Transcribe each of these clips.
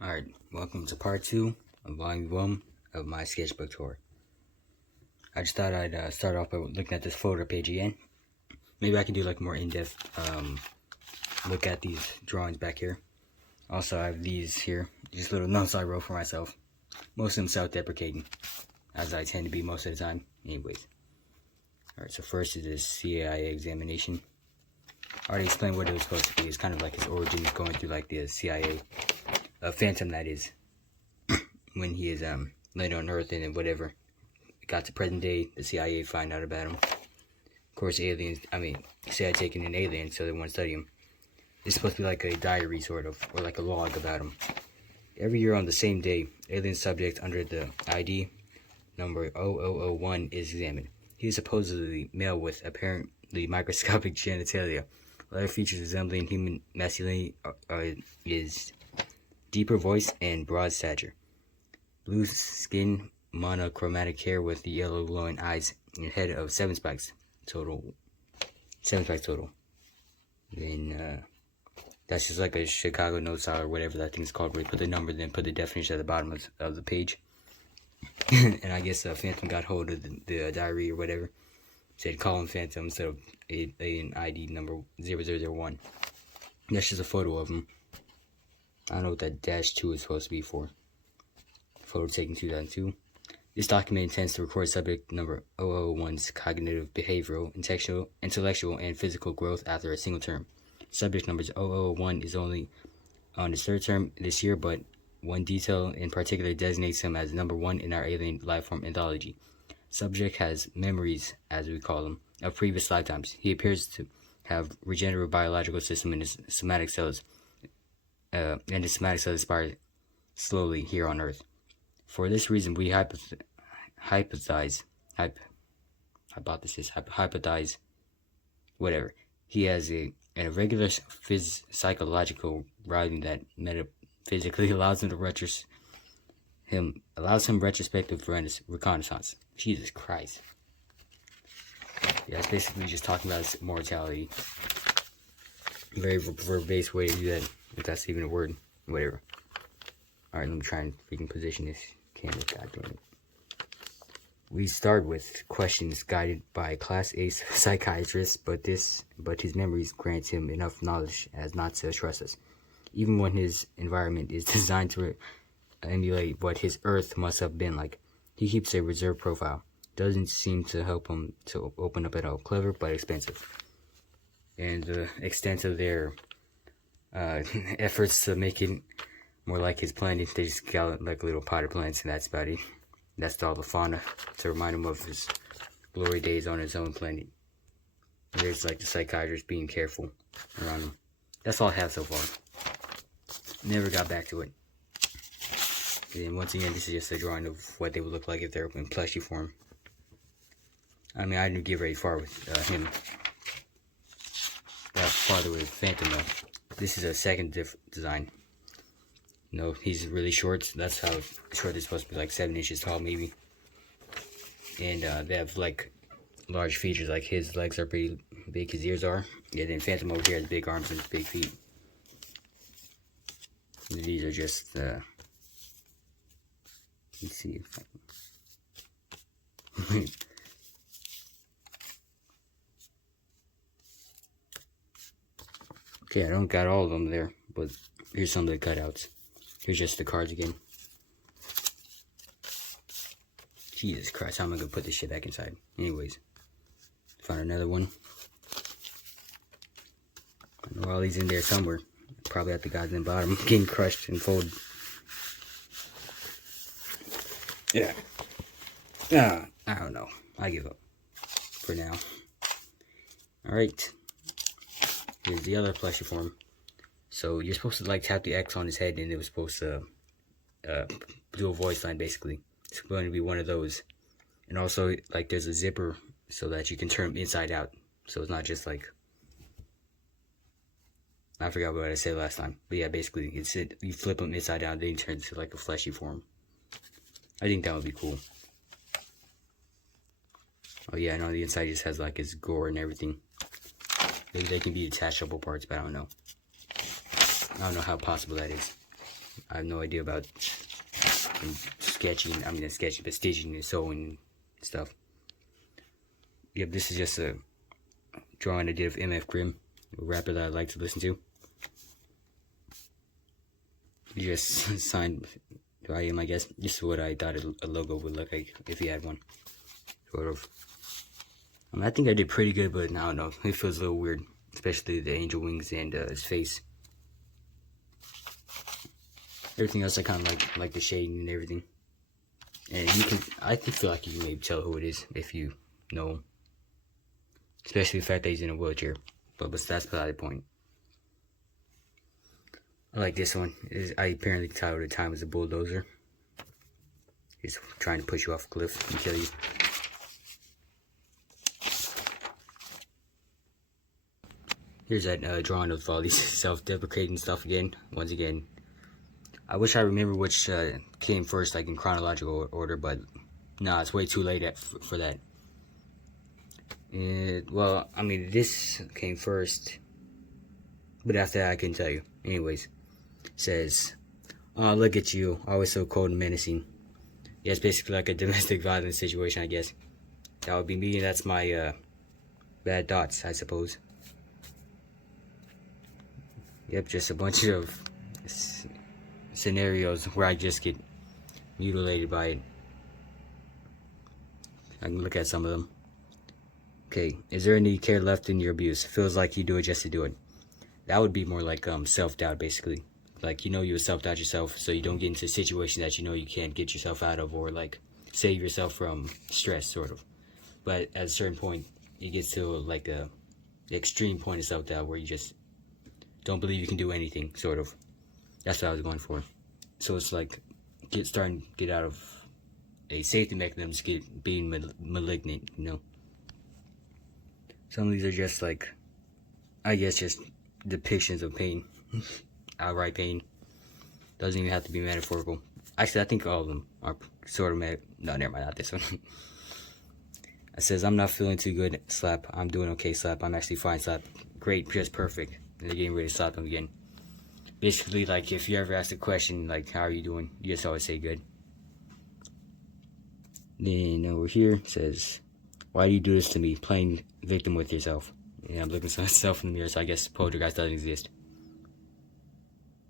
Alright, welcome to part 2 of volume 1 of my sketchbook tour. I just thought I'd start off by looking at this photo page again. Maybe I can do like more in-depth look at these drawings back here. Also, I have these here, just little notes I wrote for myself. Most of them self-deprecating, as I tend to be most of the time. Anyways. Alright, so first is this CIA examination. I already explained what it was supposed to be. It's kind of like his origins going through like the CIA. Phantom, that is, when he is landed on Earth and then whatever, got to present day, the CIA find out about him. Of course, CIA taking an alien, so they want to study him. It's supposed to be like a diary, sort of, or like a log about him. Every year on the same day, alien subject under the ID number 0001 is examined. He is supposedly male with apparently microscopic genitalia. Other features resembling human masculinity is deeper voice and broad stature, blue skin, monochromatic hair with the yellow glowing eyes, and head of 7 spikes total. 7 spikes total. Then that's just like a Chicago note style or whatever that thing's called, where you put the number, then put the definition at the bottom of the page. And I guess Phantom got hold of the diary or whatever. Said call him Phantom instead of an ID number 0001. That's just a photo of him. I don't know what that -2 is supposed to be for. Photo taken 2002. This document intends to record subject number 0001's cognitive, behavioral, intellectual, and physical growth after a single term. Subject number 0001 is only on his 3rd term this year, but one detail in particular designates him as number 1 in our alien lifeform anthology. Subject has memories, as we call them, of previous lifetimes. He appears to have regenerative biological system in his somatic cells. And the somatic cells expire slowly here on Earth. For this reason, we hypothesize, whatever. He has an irregular psychological writing that metaphysically allows him retrospective reconnaissance. Jesus Christ. Yeah, it's basically just talking about his mortality. Very verb-based way to do that, if that's even a word. Whatever. Alright, let me try and freaking position this camera. God damn it. We start with questions guided by a Class A psychiatrist, but his memories grant him enough knowledge as not to trust us. Even when his environment is designed to emulate what his Earth must have been like, he keeps a reserved profile. Doesn't seem to help him to open up at all. Clever, but expensive. And the extent of their efforts to make it more like his planet, they just got like little potted plants, and that's about it. That's all the fauna to remind him of his glory days on his own planet. And there's like the psychiatrist being careful around him. That's all I have so far. Never got back to it. And once again, this is just a drawing of what they would look like if they're in plushy form. I mean, I didn't get very far with him. Farther with Phantom though. This is a second design. No, he's really short. That's how short they're supposed to be, like 7 inches tall maybe. And they have like large features, like his legs are pretty big, his ears are. Yeah, then Phantom over here has big arms and big feet. And these are just let's see if I can Okay, I don't got all of them there, but here's some of the cutouts. Here's just the cards again. Jesus Christ, how am I gonna put this shit back inside? Anyways, found another one. I know all these in there somewhere. Probably at the goddamn bottom, getting crushed and folded. Yeah. I don't know. I give up for now. Alright. Here's the other plushy form. So you're supposed to like tap the X on his head, and it was supposed to do a voice line basically. It's going to be one of those. And also like there's a zipper so that you can turn him inside out. So it's not just like, I forgot what I said last time. But yeah, basically you flip him inside out, then he turns to like a fleshy form. I think that would be cool. Oh yeah, and on the inside he just has like his gore and everything. Maybe they can be detachable parts, but I don't know. I don't know how possible that is. I have no idea about sketching. I mean, not sketching, but stitching and sewing and stuff. Yep, this is just a drawing I did of MF Grimm, a rapper that I like to listen to. He just signed who I am, I guess. This is what I thought a logo would look like if he had one. Sort of. I mean, I think I did pretty good, but I don't know. It feels a little weird, especially the angel wings and his face. Everything else I kind of like the shading and everything. And you can, I feel like you can maybe tell who it is if you know him. Especially the fact that he's in a wheelchair. But that's beside the point. I like this one. I apparently titled it Time as a Bulldozer. He's trying to push you off a cliff and kill you. Here's that drawing of all these self-deprecating stuff again. Once again, I wish I remember which came first, like in chronological order, but nah, it's way too late for that. Well, I mean, this came first, but after that, I couldn't tell you. Anyways, it says, "Oh, look at you, always so cold and menacing." Yeah, it's basically like a domestic violence situation, I guess. That would be me, and that's my bad thoughts, I suppose. Yep, just a bunch of scenarios where I just get mutilated by it. I can look at some of them. Okay, is there any care left in your abuse? Feels like you do it just to do it. That would be more like self-doubt, basically. Like, you would self-doubt yourself so you don't get into a situation that you can't get yourself out of, or like save yourself from stress, sort of. But at a certain point, you get to like the extreme point of self-doubt where you just don't believe you can do anything, sort of. That's what I was going for. So it's like starting to get out of a safety mechanism, being malignant, Some of these are just like, I guess, just depictions of pain. Outright pain. Doesn't even have to be metaphorical. Actually, I think all of them are sort of no, never mind, not this one. It says, "I'm not feeling too good, slap. I'm doing okay, slap. I'm actually fine, slap. Great, just perfect." And they're getting ready to slap them again. Basically, like, if you ever ask a question, like, "How are you doing?" you just always say good. Then over here, it says, "Why do you do this to me?" Playing victim with yourself. And I'm looking at myself in the mirror, so I guess poltergeist doesn't exist.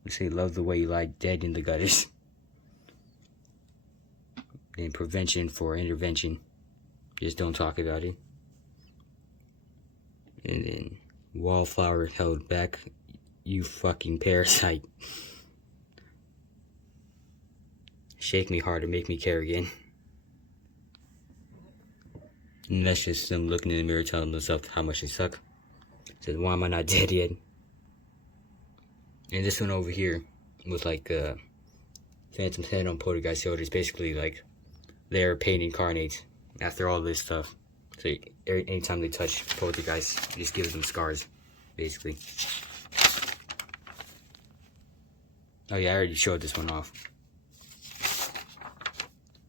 We say, "Love the way you lie dead in the gutters." Then prevention for intervention. Just don't talk about it. And then wallflower held back. You fucking parasite. Shake me harder, make me care again. And that's just them looking in the mirror, telling themselves how much they suck. Says, "Why am I not dead yet?" And this one over here, with like Phantom's head on Poltergeist's shoulders, basically like their pain incarnates after all this stuff. So anytime they touch Poltergeist, it just gives them scars, basically. Oh yeah, I already showed this one off.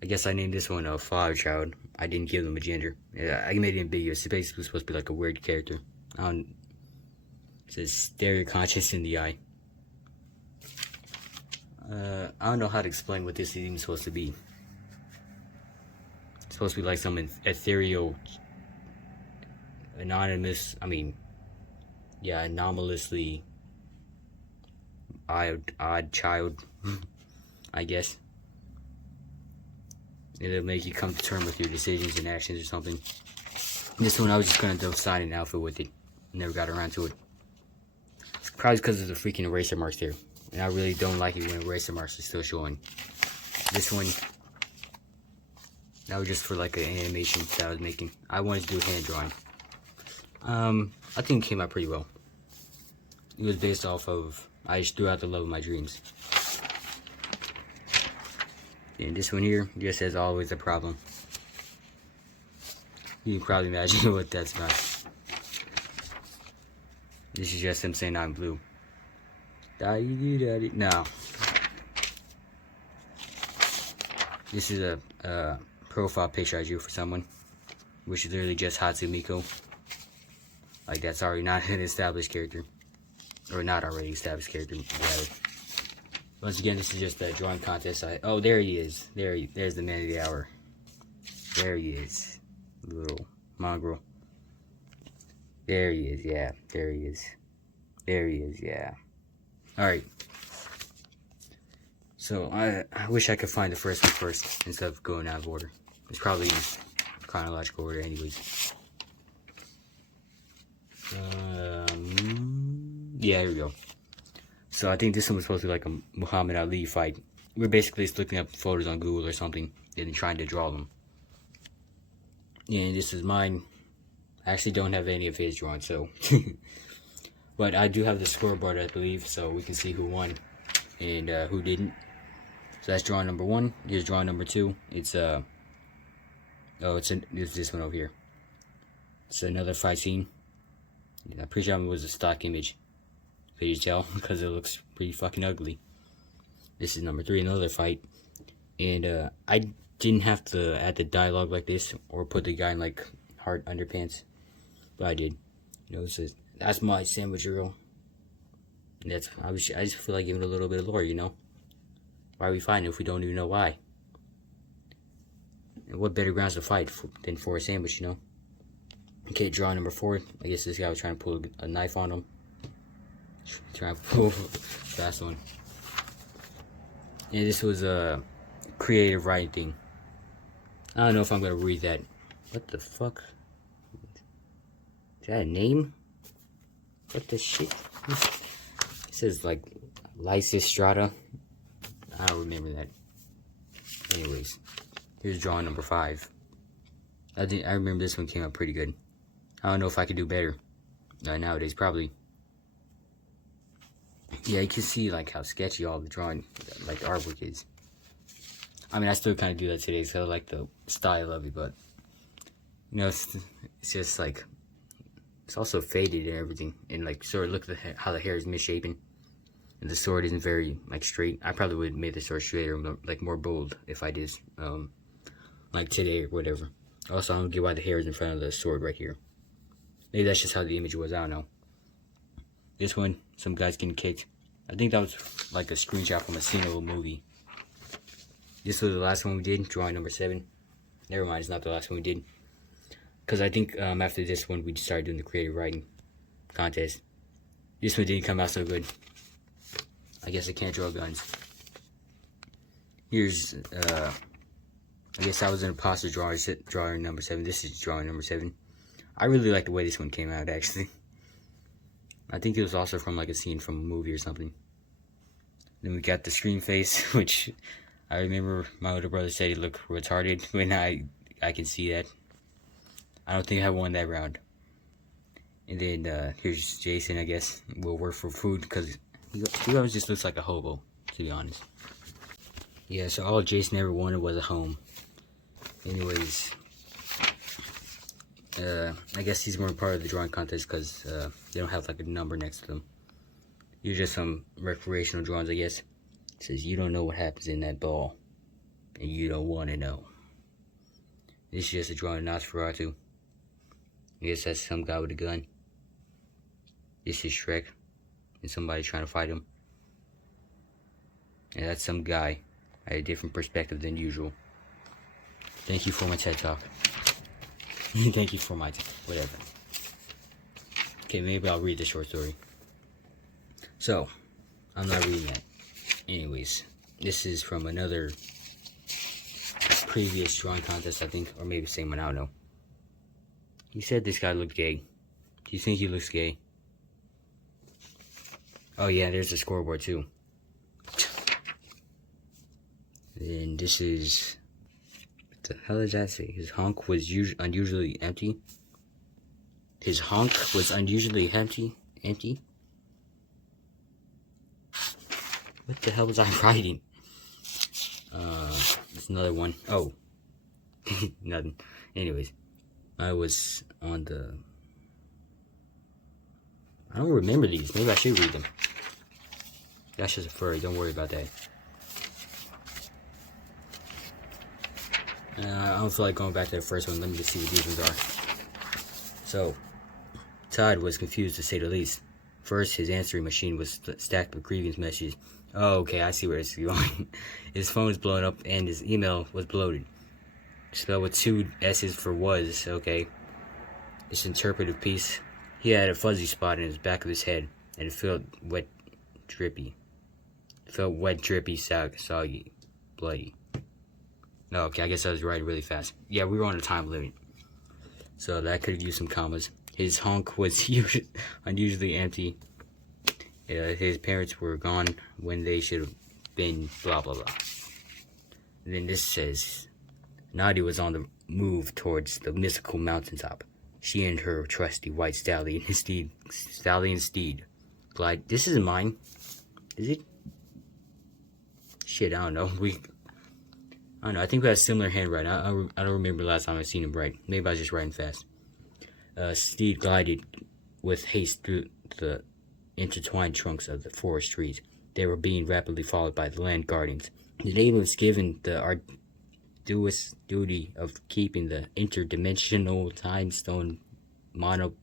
I guess I named this one a father child. I didn't give them a gender. Yeah, I made it ambiguous. It's basically supposed to be like a weird character. It says, "Stare your conscience in the eye." I don't know how to explain what this is even supposed to be. It's supposed to be like some ethereal, anomalously odd child, I guess. It'll make you come to terms with your decisions and actions or something. This one I was just gonna design an outfit with it. Never got around to it. It's probably because of the freaking eraser marks there. And I really don't like it when eraser marks are still showing. This one, that was just for like an animation that I was making. I wanted to do a hand drawing. I think it came out pretty well. It was based off of, I just threw out the love of my dreams. And this one here just says, "Always a problem." You can probably imagine what that's about. This is just him saying, "I'm blue." No. This is a profile picture I drew for someone, which is literally just Hatsumiko. Like, that's already not an established character. Or not already established character, rather. Once again, this is just a drawing contest. Oh, there he is. There's the man of the hour. There he is. Little mongrel. There he is, yeah. There he is. There he is, yeah. Alright. So, I wish I could find the first one first instead of going out of order. It's probably in chronological order anyways. Yeah, here we go. So, I think this one was supposed to be like a Muhammad Ali fight. We're basically just looking up photos on Google or something and then trying to draw them. And this is mine. I actually don't have any of his drawn, so. But I do have the scoreboard, I believe, so we can see who won and who didn't. So that's drawing number 1. Here's drawing number 2. It's it's this one over here. It's another fight scene. I'm pretty sure it was a stock image. Could you tell? Because it looks pretty fucking ugly. This is number 3, another fight. And I didn't have to add the dialogue like this or put the guy in like hard underpants, but I did. You know, it says, "That's my sandwich girl." And I just feel like giving a little bit of lore, you know. Why are we fighting if we don't even know why? And what better grounds to fight than for a sandwich, you know? Okay, draw number 4. I guess this guy was trying to pull a knife on him. Trying to pull fast one. And this was a creative writing thing. I don't know if I'm gonna read that. What the fuck? Is that a name? What the shit? It says like Lysistrata. I don't remember that. Anyways, here's drawing number 5. I remember this one came out pretty good. I don't know if I could do better nowadays. Probably. Yeah, you can see like how sketchy all the drawing, like the artwork is. I mean, I still kind of do that today, so I like the style of it, but you know, it's just like it's also faded and everything, and like sort of look at how the hair is misshapen. And the sword isn't very like straight. I probably would have made the sword straighter, like more bold, if I did like today or whatever. Also, I don't get why the hair is in front of the sword right here. Maybe that's just how the image was. I don't know. This one, some guy's getting kicked. I think that was like a screenshot from a scene of a movie. This was the last one we did, drawing number 7. Never mind, it's not the last one we did. Because I think after this one, we started doing the creative writing contest. This one didn't come out so good. I guess I can't draw guns. Here's, I guess I was an imposter drawing number 7. This is drawing number 7. I really like the way this one came out, actually. I think it was also from like a scene from a movie or something. Then we got the scream face, which I remember my older brother said he looked retarded when I can see that. I don't think I won that round. And then here's Jason, I guess, will work for food because he always just looks like a hobo, to be honest. Yeah, so all Jason ever wanted was a home. Anyways, I guess these weren't part of the drawing contest because they don't have like a number next to them. These are just some recreational drawings, I guess. It says, "You don't know what happens in that ball, and you don't want to know." This is just a drawing of Nosferatu. I guess that's some guy with a gun. This is Shrek, and somebody trying to fight him. And that's some guy at a different perspective than usual. Thank you for my TED Talk. Thank you for my whatever. Okay, maybe I'll read the short story. So, I'm not reading that. Anyways, this is from another previous drawing contest, I think, or maybe the same one, I don't know. He said this guy looked gay. Do you think he looks gay? Oh yeah, there's the scoreboard too. And this is... what the hell does that say? His honk was unusually empty. His honk was unusually empty. What the hell was I writing? There's another one. Oh. Nothing. Anyways. I was on the... I don't remember these. Maybe I should read them. That's just a furry. Don't worry about that. I don't feel like going back to the first one. Let me just see what these ones are. So, Todd was confused to say the least. First, his answering machine was stacked with grievance messages Oh, okay, I see where it's going. His phone was blown up and his email was bloated. Spelled with 2 S's for was, okay. This interpretive piece. He had a fuzzy spot in his back of his head, and it felt wet, drippy. It felt wet, drippy, soggy, bloody. No, okay, I guess I was writing really fast. Yeah, we were on a time limit, so that could have used some commas. His honk was unusually empty. His parents were gone when they should have been blah blah blah. And then this says, Nadia was on the move towards the mystical mountaintop. She and her trusty white stallion steed glide. This isn't mine, is it? Shit, I don't know. I don't know. I think we have similar handwriting. I don't remember the last time I seen him write. Maybe I was just writing fast. Steed glided with haste through the intertwined trunks of the forest trees. They were being rapidly followed by the land guardians. The name was given the arduous duty of keeping the interdimensional time stone marketplace?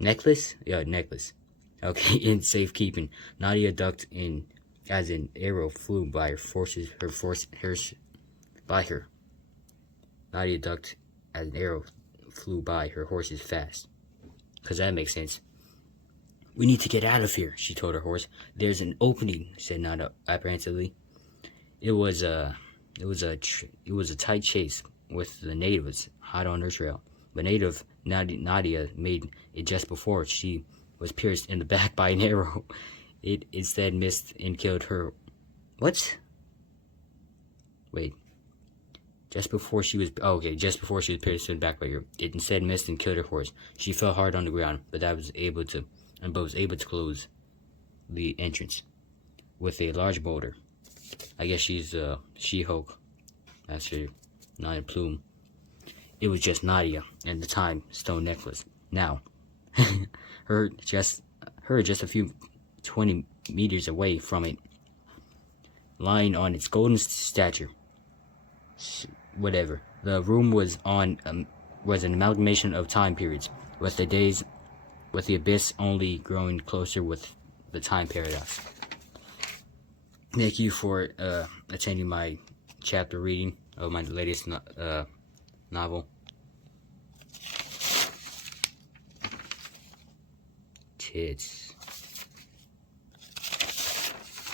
Necklace? Yeah, necklace. Okay, in safekeeping. Nadia ducked in as an arrow flew by Nadia ducked as an arrow flew by her horses fast. Cause that makes sense. We need to get out of here, she told her horse. There's an opening, said Nadia apprehensively. It was a tight chase with the natives hot on her trail. But Nadia made it just before she was pierced in the back by an arrow. It instead missed and killed her. What? Wait. Just before she was pierced in the back by her. It instead missed and killed her horse. She fell hard on the ground, but was able to close the entrance with a large boulder. I guess she's She-Hulk. That's her, not a plume. It was just Nadia and the time stone necklace. Now, her just a few 20 meters away from it, lying on its golden stature. Whatever. The room was an amalgamation of time periods, with the abyss only growing closer with the time paradox. Thank you for attending my chapter reading of my latest novel. Tits.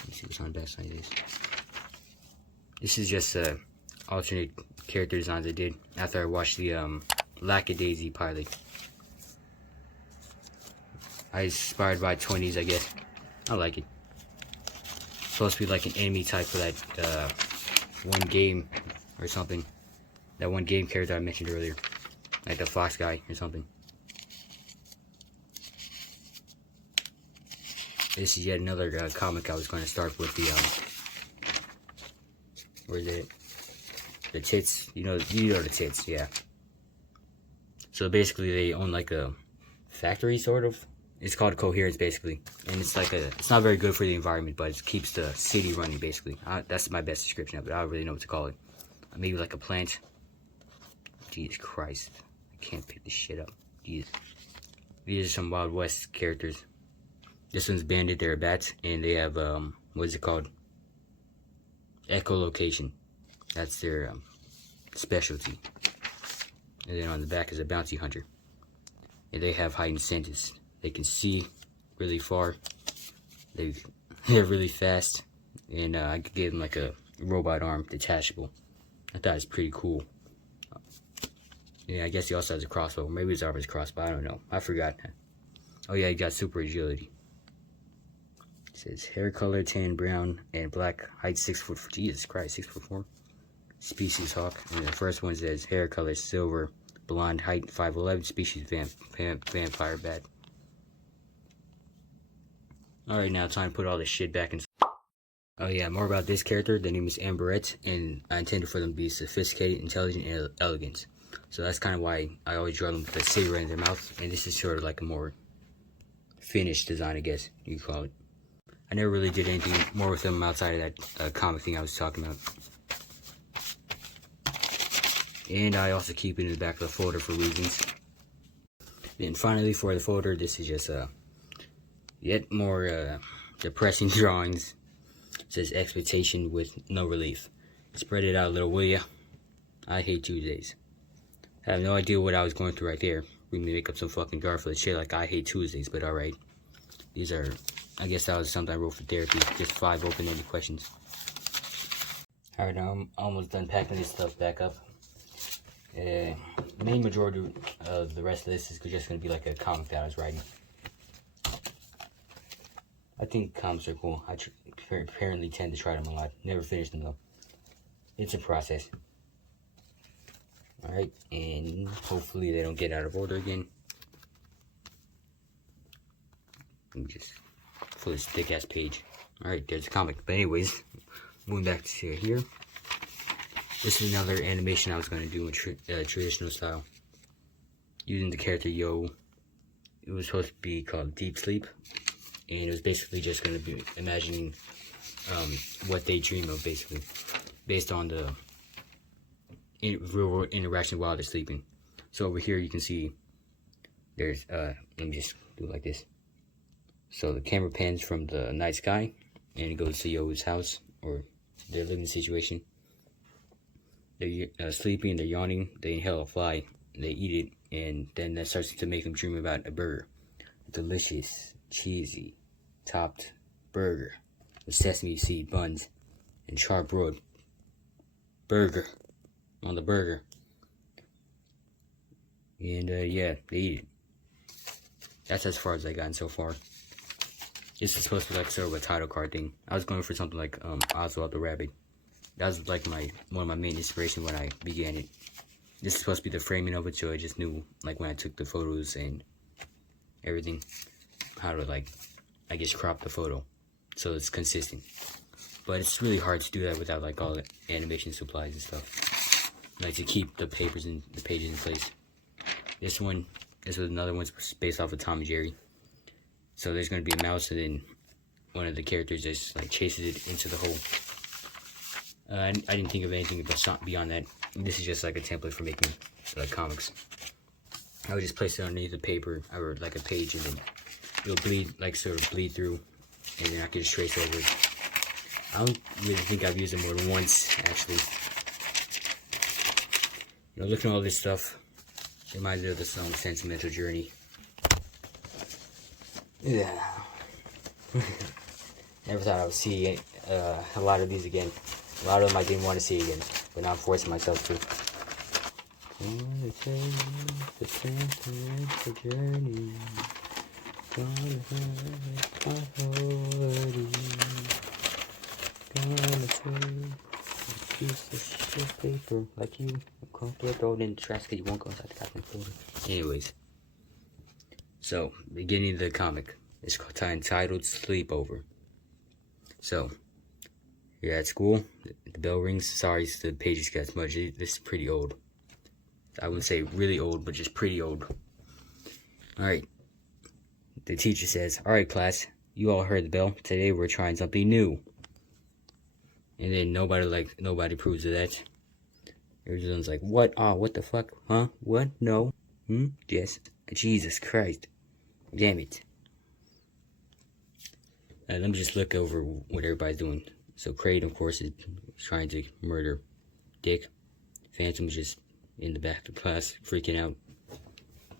Let's see what's on the back side of this. This is just alternate character designs I did after I watched the Lackadaisy pilot. I inspired by 20s, I guess. I like it. It's supposed to be like an enemy type for that one game or something. That one game character I mentioned earlier. Like the fox guy or something. This is yet another comic I was going to start with the where is it? The tits. You know the tits, yeah. So basically they own like a factory sort of. It's called Coherence basically, and it's not very good for the environment, but it keeps the city running basically. That's my best description of it. I don't really know what to call it. Maybe like a plant. Jesus Christ, I can't pick this shit up. Jesus. These are some Wild West characters. This one's banded. They're bats, and they have what is it called? Echolocation. That's their specialty. And then on the back is a bounty hunter, and they have heightened senses. They can see really far. They're really fast, and I gave them like a robot arm, detachable. I thought it was pretty cool. Yeah, I guess he also has a crossbow. Maybe his arm is crossbow. I don't know. I forgot. Oh yeah, he got super agility. It says hair color tan, brown, and black. Height 6 foot. Jesus Christ, 6'4". Species hawk. And the first one says hair color silver, blonde. Height 5'11". Species vampire bat. Alright, now time to put all this shit back in. Oh yeah, more about this character. Their name is Amberette, and I intended for them to be sophisticated, intelligent, and elegant. So that's kind of why I always draw them with a cigarette in their mouth. And this is sort of like a more finished design, I guess you could call it. I never really did anything more with them outside of that comic thing I was talking about. And I also keep it in the back of the folder for reasons. Then finally for the folder, this is just Yet more depressing drawings. It says expectation with no relief. Spread it out a little, will ya? I hate Tuesdays. I have no idea what I was going through right there. We may make up some fucking Garfield shit like I hate Tuesdays, but alright. These are, I guess that was something I wrote for therapy. Just 5 open-ended questions. Alright, now I'm almost done packing this stuff back up. The main majority of the rest of this is just going to be like a comic that I was writing. I think comics are cool. I apparently tend to try them a lot. Never finish them though. It's a process. Alright, and hopefully they don't get out of order again. Let me just fill this thick ass page. Alright, there's a comic. But anyways, moving back to here. This is another animation I was going to do in traditional style. Using the character Yo. It was supposed to be called Deep Sleep. And it was basically just going to be imagining what they dream of, basically. Based on the real world interaction while they're sleeping. So over here you can see there's, let me just do it like this. So the camera pans from the night sky and it goes to Yo's house or their living situation. They're sleeping, they're yawning, they inhale a fly, they eat it, and then that starts to make them dream about a burger. A delicious, cheesy, topped burger with sesame seed buns and charbroiled burger on the burger. And yeah, they eat it. That's as far as I gotten so far. This is supposed to be like sort of a title card thing. I was going for something like Oswald the Rabbit. That was like one of my main inspiration when I began it. This is supposed to be the framing of it, so I just knew like when I took the photos and everything how to like I guess crop the photo so it's consistent. But it's really hard to do that without like all the animation supplies and stuff. Like to keep the pages in place. This was another one based off of Tom and Jerry. So there's gonna be a mouse and then one of the characters just like chases it into the hole. I didn't think of anything beyond that. This is just like a template for making comics. I would just place it underneath the paper or like a page and then it'll bleed, like sort of bleed through, and then I can just trace over it. I don't really think I've used it more than once, actually. You know, looking at all this stuff, it reminds me of the song Sentimental Journey. Yeah. Never thought I would see a lot of these again. A lot of them I didn't want to see again, but now I'm forcing myself to. Gonna take the sentimental journey. Gonna have a holiday. Gonna take a piece of shit paper like you. Can't throw it in the trash because you won't go inside the goddamn folder. Anyways, so beginning of the comic is entitled Sleepover. So. You're at school, the bell rings. Sorry, the pages got smudged. This is pretty old. I wouldn't say really old, but just pretty old. Alright. The teacher says, alright class, you all heard the bell. Today we're trying something new. And then nobody proves of that. Everyone's like, what? Oh, what the fuck? Huh? What? No? Yes. Jesus Christ. Damn it. Let me just look over what everybody's doing. So Kraid, of course, is trying to murder Dick. Phantom's just in the back of the class, freaking out.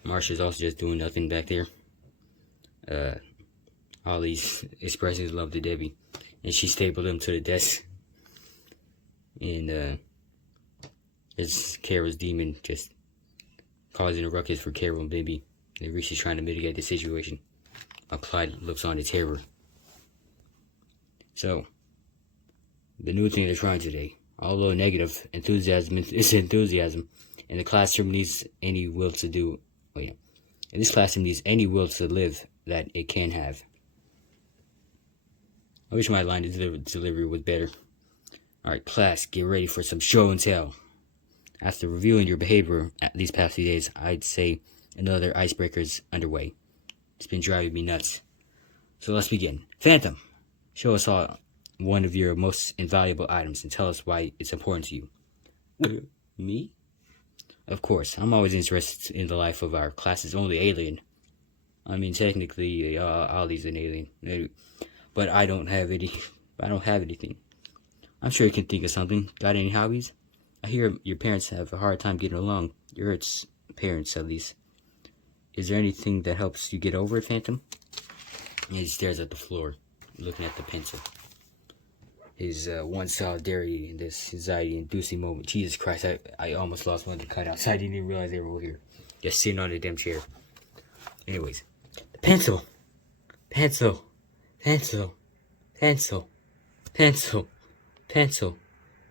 Marsha's also just doing nothing back there. Ollie's expressing his love to Debbie, and she stapled him to the desk. And it's Carol's demon just causing a ruckus for Carol and Bibby. And Reese is trying to mitigate the situation, while Clyde looks on in terror. So. The new thing they're trying today, although negative, enthusiasm is enthusiasm, and the classroom needs any will to do. Oh yeah, and this classroom needs any will to live that it can have. I wish my line of delivery was better. All right, class, get ready for some show and tell. After reviewing your behavior these past few days, I'd say another icebreaker's underway. It's been driving me nuts. So let's begin. Phantom, show us all one of your most invaluable items and tell us why it's important to you. Me? Of course, I'm always interested in the life of our class's only alien. I mean, technically, Ollie's an alien, but I don't have any. I don't have anything. I'm sure you can think of something. Got any hobbies? I hear your parents have a hard time getting along. Your parents, at least. Is there anything that helps you get over it, Phantom? And he stares at the floor, looking at the pencil. His one solidarity in this anxiety-inducing moment. Jesus Christ, I almost lost one of the cutouts. I didn't even realize they were all here. Just sitting on the damn chair. Anyways, the pencil. Pencil. Pencil. Pencil. Pencil. Pencil.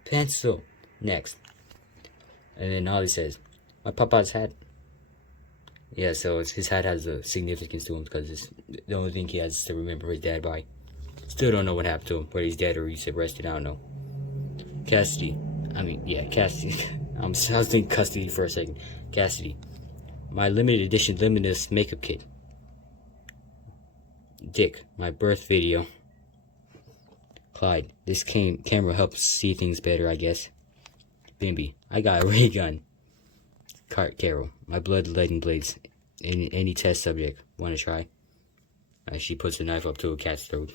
Pencil. Next. And then Ollie says, my papa's hat. Yeah, so his hat has a significance to him because it's the only thing he has to remember his dad by. Still don't know what happened to him, whether he's dead or he's arrested, I don't know. Cassidy. I was thinking custody for a second. Cassidy. My limited edition Limitless makeup kit. Dick. My birth video. Clyde. This camera helps see things better, I guess. Bimby. I got a ray gun. Carol. My blood-letting blades. Any test subject. Want to try? She puts the knife up to a cat's throat.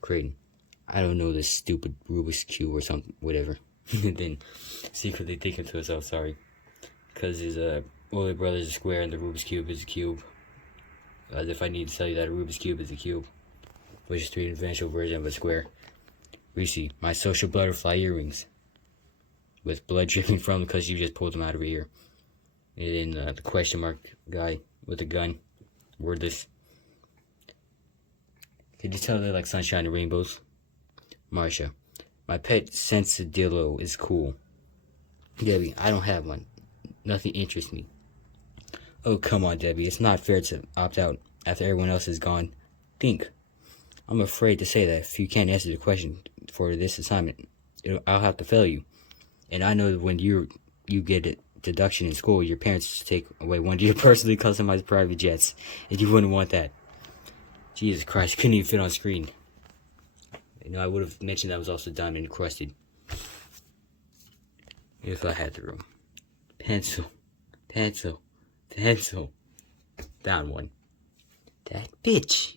Creighton. I don't know this stupid Rubik's Cube or something, whatever. And then secretly thinking to herself, sorry. Because his older brother is a square and the Rubik's Cube is a cube. As if I need to tell you that a Rubik's Cube is a cube. Which is the eventual version of a square. Reese, my social butterfly earrings. With blood dripping from them because you just pulled them out of her ear. And then the question mark guy with a gun. Wordless. Could you tell they're like sunshine and rainbows? Marsha. My pet Sensidillo is cool. Debbie, I don't have one. Nothing interests me. Oh, come on, Debbie. It's not fair to opt out after everyone else is gone. Think. I'm afraid to say that if you can't answer the question for this assignment, I'll have to fail you. And I know that when you get a deduction in school, your parents take away one of your personally customized private jets, and you wouldn't want that. Jesus Christ, couldn't even fit on screen. You know, I would have mentioned that was also diamond encrusted. If I had the room. Pencil. Pencil. Pencil. Down one. That bitch.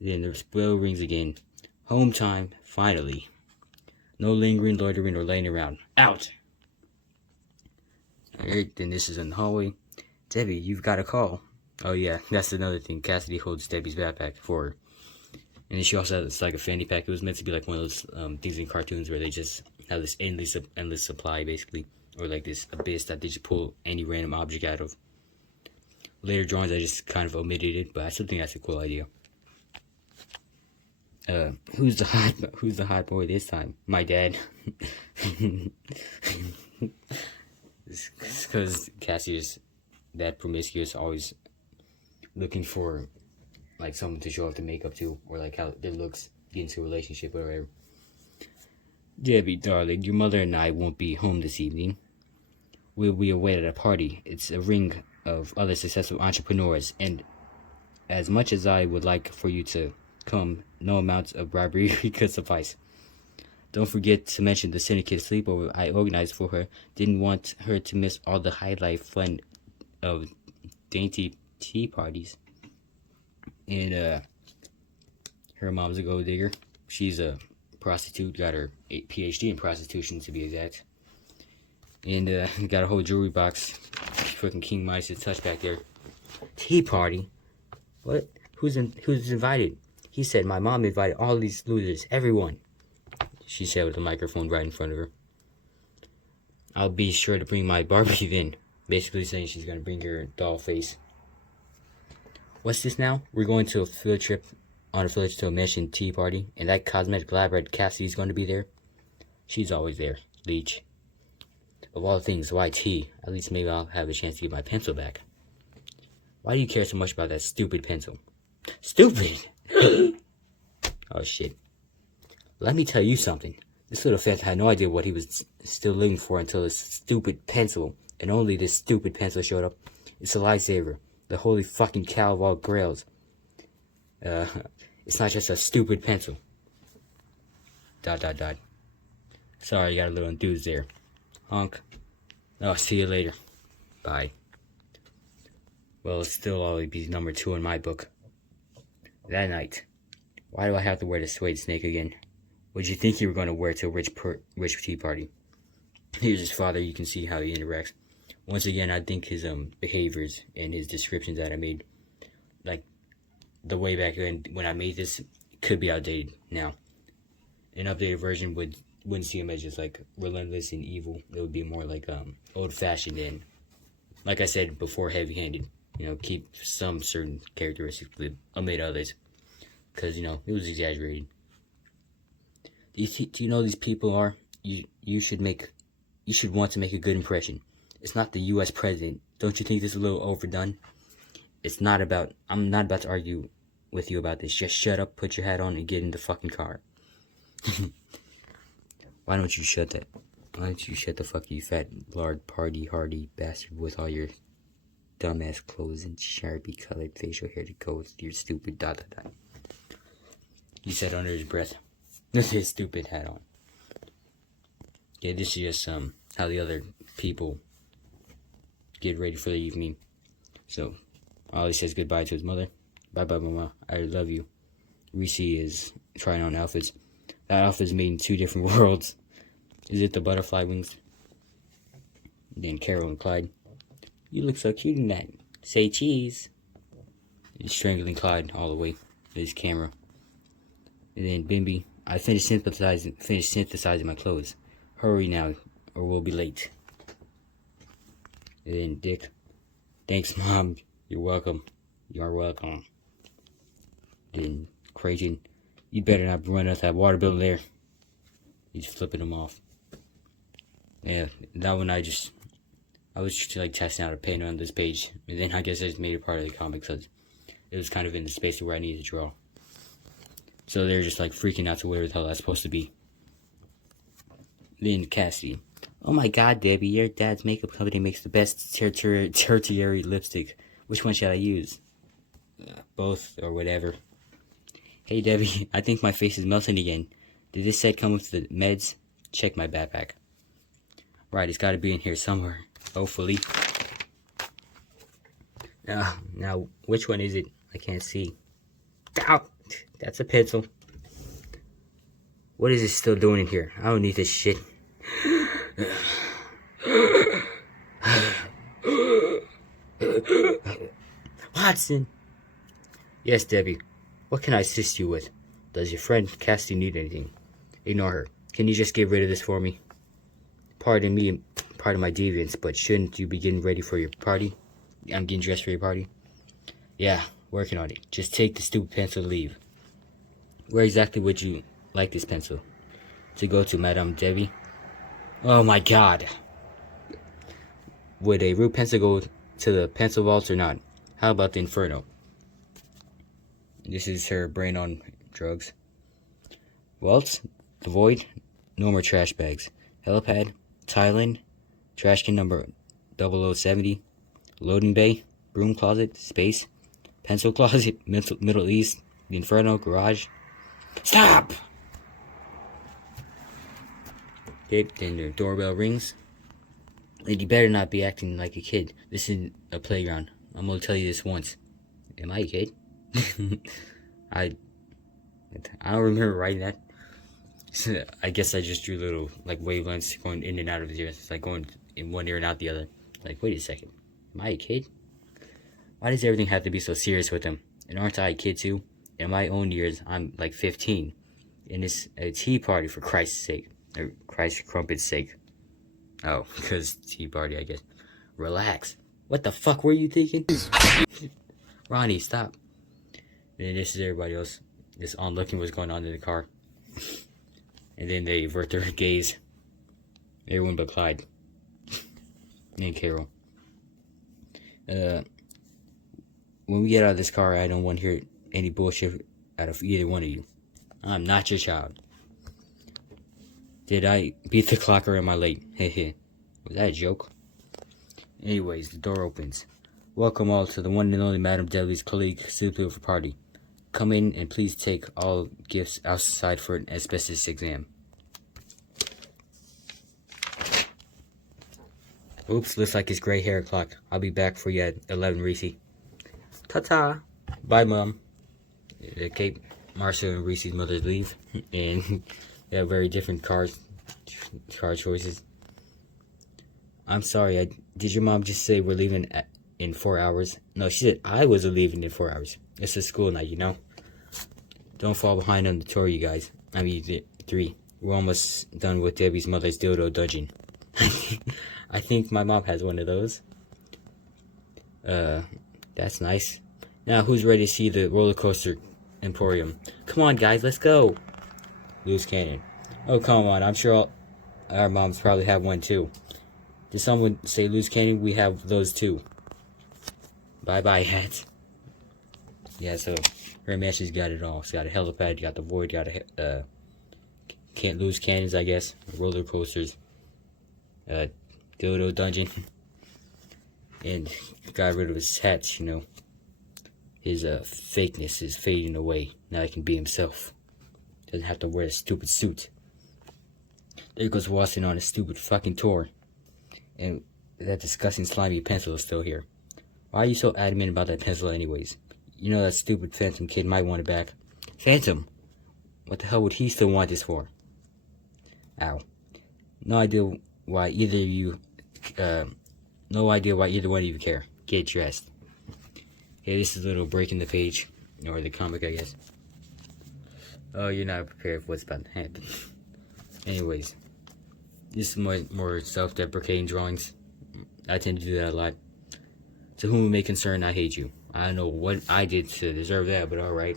Then the bell rings again. Home time, finally. No lingering, loitering, or laying around. Out! Alright, then this is in the hallway. Debbie, you've got a call. Oh yeah, that's another thing. Cassidy holds Debbie's backpack for her. And then she also has like a fanny pack. It was meant to be like one of those things in cartoons where they just have this endless supply, basically. Or like this abyss that they just pull any random object out of. Later drawings, I just kind of omitted it, but I still think that's a cool idea. Who's the hot boy this time? My dad. It's because Cassie is that promiscuous, always looking for like someone to show off the makeup to, or like how their looks get into a relationship or whatever. Debbie, darling, your mother and I won't be home this evening. We'll be away at a party. It's a ring of other successful entrepreneurs, and as much as I would like for you to come, no amount of bribery could suffice. Don't forget to mention the syndicate sleepover I organized for her. Didn't want her to miss all the high life fun of dainty tea parties. And her mom's a gold digger. She's a prostitute, got her PhD in prostitution to be exact. And got a whole jewelry box. Freaking King Midas touch back there. Tea party? What? Who's invited? He said my mom invited all these losers, everyone. She said with the microphone right in front of her. I'll be sure to bring my Barbie then. Basically saying she's gonna bring her doll face. What's this now? We're going to a field trip on a village to a mission tea party, and that cosmetic lab rat Cassidy's going to be there. She's always there, leech. Of all things, why tea? At least maybe I'll have a chance to get my pencil back. Why do you care so much about that stupid pencil? Stupid? Oh shit. Let me tell you something. This little fat had no idea what he was still looking for until this stupid pencil, and only this stupid pencil showed up. It's a lifesaver. The holy fucking cow of all grails. It's not just a stupid pencil. ... Sorry, you got a little enthused there. Honk. I'll see you later. Bye. Well, it'll still always be number 2 in my book. That night. Why do I have to wear the suede snake again? What'd you think you were going to wear to a rich tea party? Here's his father. You can see how he interacts. Once again, I think his behaviors and his descriptions that I made, like the way back when I made this, could be outdated now. An updated version wouldn't see him as just like relentless and evil. It would be more like old-fashioned and, like I said before, heavy-handed. You know, keep some certain characteristics, but omit others, because it was exaggerated. Do you know these people are? You should want to make a good impression. It's not the U.S. president. Don't you think this is a little overdone? I'm not about to argue with you about this. Just shut up, put your hat on, and get in the fucking car. Why don't you shut that? Why don't you shut the fuck, you fat, lard, party, hardy bastard with all your dumbass clothes and Sharpie colored facial hair to go with your stupid dot. He said under his breath, with his stupid hat on. Yeah, this is just how the other people get ready for the evening. So, Ollie says goodbye to his mother. Bye-bye, Mama. I love you. Reese is trying on outfits. That outfit's made in 2 different worlds. Is it the butterfly wings? Then Carol and Clyde. You look so cute in that. Say cheese. He's strangling Clyde all the way with his camera. And then Bimby. I finished synthesizing my clothes. Hurry now, or we'll be late. And then Dick. Thanks, Mom. You're welcome. You are welcome. Then Creighton. You better not run out that water bill there. He's flipping him off. Yeah, that one I was just like testing out a paint on this page. And then I guess I just made it part of the comic because it was kind of in the space where I needed to draw. So they're just like freaking out to where the hell that's supposed to be. Then Cassie. Oh my god, Debbie, your dad's makeup company makes the best tertiary lipstick. Which one should I use? Both, or whatever. Hey Debbie, I think my face is melting again. Did this set come with the meds? Check my backpack. Right, it's gotta be in here somewhere. Hopefully. Now, which one is it? I can't see. Ow! That's a pencil. What is it still doing in here? I don't need this shit. Watson! Yes, Debbie. What can I assist you with? Does your friend Cassie need anything? Ignore her. Can you just get rid of this for me? Pardon me, pardon my deviance, but shouldn't you be getting ready for your party? I'm getting dressed for your party. Yeah, working on it. Just take the stupid pencil to leave. Where exactly would you like this pencil? To go to, Madame Debbie? Oh my god. Would a root pencil go to the pencil vaults or not? How about the Inferno? This is her brain on drugs. Vaults, the Void, no more trash bags. Helipad, Thailand, trash can number 0070, loading bay, broom closet, space, pencil closet, Middle East, the Inferno, garage. Stop! Okay, then the doorbell rings. And you better not be acting like a kid. This isn't a playground. I'm gonna tell you this once. Am I a kid? I don't remember writing that. I guess I just drew little like wavelengths going in and out of his ears. It's like going in one ear and out the other. Like, wait a second. Am I a kid? Why does everything have to be so serious with him? And aren't I a kid too? In my own years, I'm like 15. And it's a tea party, for Christ's sake. Or Christ crumpet's sake. Oh, because tea party, I guess. Relax. What the fuck were you thinking? Ronnie, stop. And then this is everybody else just on looking what's going on in the car. And then they avert their gaze. Everyone but Clyde. And Carol. When we get out of this car, I don't want to hear any bullshit out of either one of you. I'm not your child. Did I beat the clock or am I late? Hehe. Was that a joke? Anyways, the door opens. Welcome all to the one and only Madame Dudley's colleague sleepover party. Come in and please take all gifts outside for an asbestos exam. Oops, looks like it's gray hair o'clock. I'll be back for you at 11, Reese. Ta-ta. Bye, Mom. Kate, Marcia, and Reese's mothers leave, and they have very different car choices. I'm sorry, did your mom just say we're leaving in 4 hours? No, she said I was leaving in 4 hours. It's a school night, you know? Don't fall behind on the tour, you guys. I mean, 3. We're almost done with Debbie's mother's dildo dungeon. I think my mom has one of those. That's nice. Now, who's ready to see the roller coaster emporium? Come on, guys, let's go. Loose cannon. Oh, come on. I'm sure our moms probably have one, too. Did someone say loose cannon? We have those, too. Bye-bye, hats. Yeah, so her mansion's got it all. It's got a helipad, got the void, got a, can't lose cannons, I guess. Roller coasters. Dildo dungeon. And got rid of his hats, you know. His fakeness is fading away. Now he can be himself. Doesn't have to wear a stupid suit. There goes Watson on a stupid fucking tour. And that disgusting slimy pencil is still here. Why are you so adamant about that pencil anyways? You know that stupid Phantom kid might want it back. Phantom? What the hell would he still want this for? Ow. No idea why either of you, no idea why either one of you care. Get dressed. Okay, this is a little break in the page, or the comic, I guess. Oh, you're not prepared for what's about to happen. Anyways, this is more self-deprecating drawings. I tend to do that a lot. To whom it may concern, I hate you. I don't know what I did to deserve that, but alright.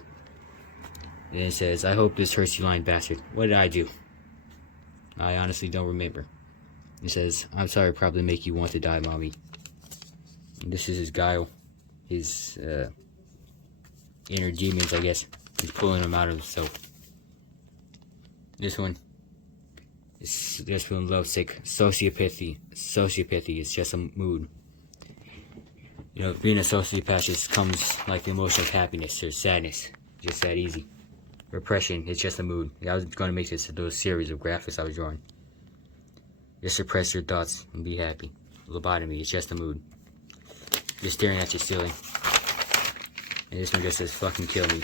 And it says, I hope this hurts you lying bastard. What did I do? I honestly don't remember. It says, I'm sorry, probably make you want to die, mommy. And this is his guile. His inner demons, I guess. He's pulling them out of himself. This one is just feeling lovesick. Sociopathy. Sociopathy is just a mood. You know, being a sociopath just comes like the emotion of happiness or sadness. Just that easy. Repression is just a mood. I was going to make this a little series of graphics I was drawing. Just suppress your thoughts and be happy. Lobotomy is just a mood. You're staring at your ceiling. And this one just says, fucking kill me.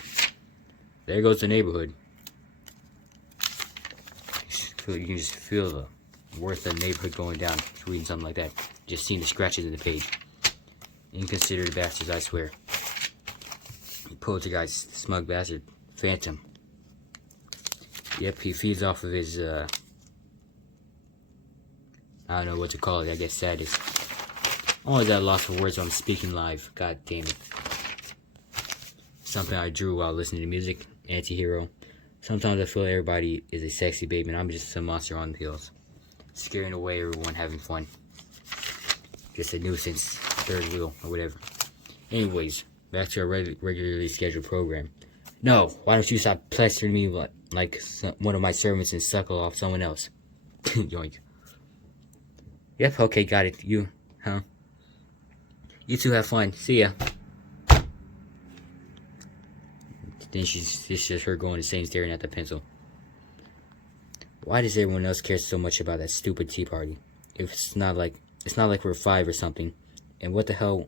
There goes the neighborhood. You can just feel the worth of the neighborhood going down. Just reading something like that. Just seeing the scratches in the page. Inconsiderate bastards, I swear. Poltergeist, smug bastard. Phantom. Yep, he feeds off of his, I don't know what to call it, I guess sadness. Always at a loss for words when I'm speaking live. God damn it. Something I drew while listening to music. Anti-hero. Sometimes I feel everybody is a sexy baby and I'm just a monster on the hills. Scaring away everyone having fun. Just a nuisance. Third wheel or whatever. Anyways, back to our regularly scheduled program. No, why don't you stop pestering me like one of my servants and suckle off someone else? Yoink. Yep, okay, got it. You, huh? You two have fun. See ya. Then it's just her going insane staring at the pencil. Why does everyone else care so much about that stupid tea party? If it's not like we're 5 or something. And what the hell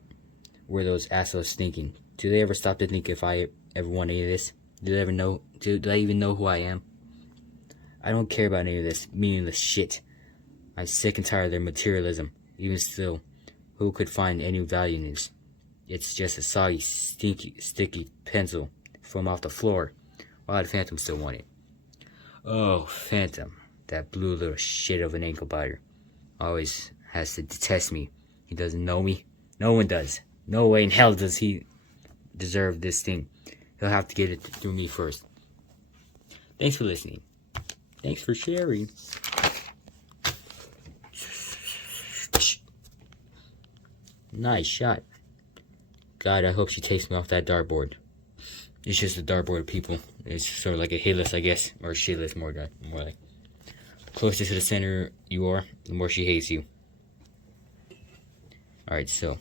were those assholes thinking? Do they ever stop to think if I ever want any of this? Do they ever know? Do I even know who I am? I don't care about any of this meaningless shit. I'm sick and tired of their materialism. Even still, who could find any value in this? It's just a soggy, sticky pencil from off the floor. Why did Phantom still want it? Oh, Phantom. That blue little shit of an ankle biter. Always has to detest me. He doesn't know me. No one does. No way in hell does he deserve this thing. He'll have to get it through me first. Thanks for listening. Thanks for sharing. Nice shot. God, I hope she takes me off that dartboard. It's just a dartboard of people. It's sort of like a hitless, I guess. Or shitless, more like. The closer to the center you are, the more she hates you. Alright, so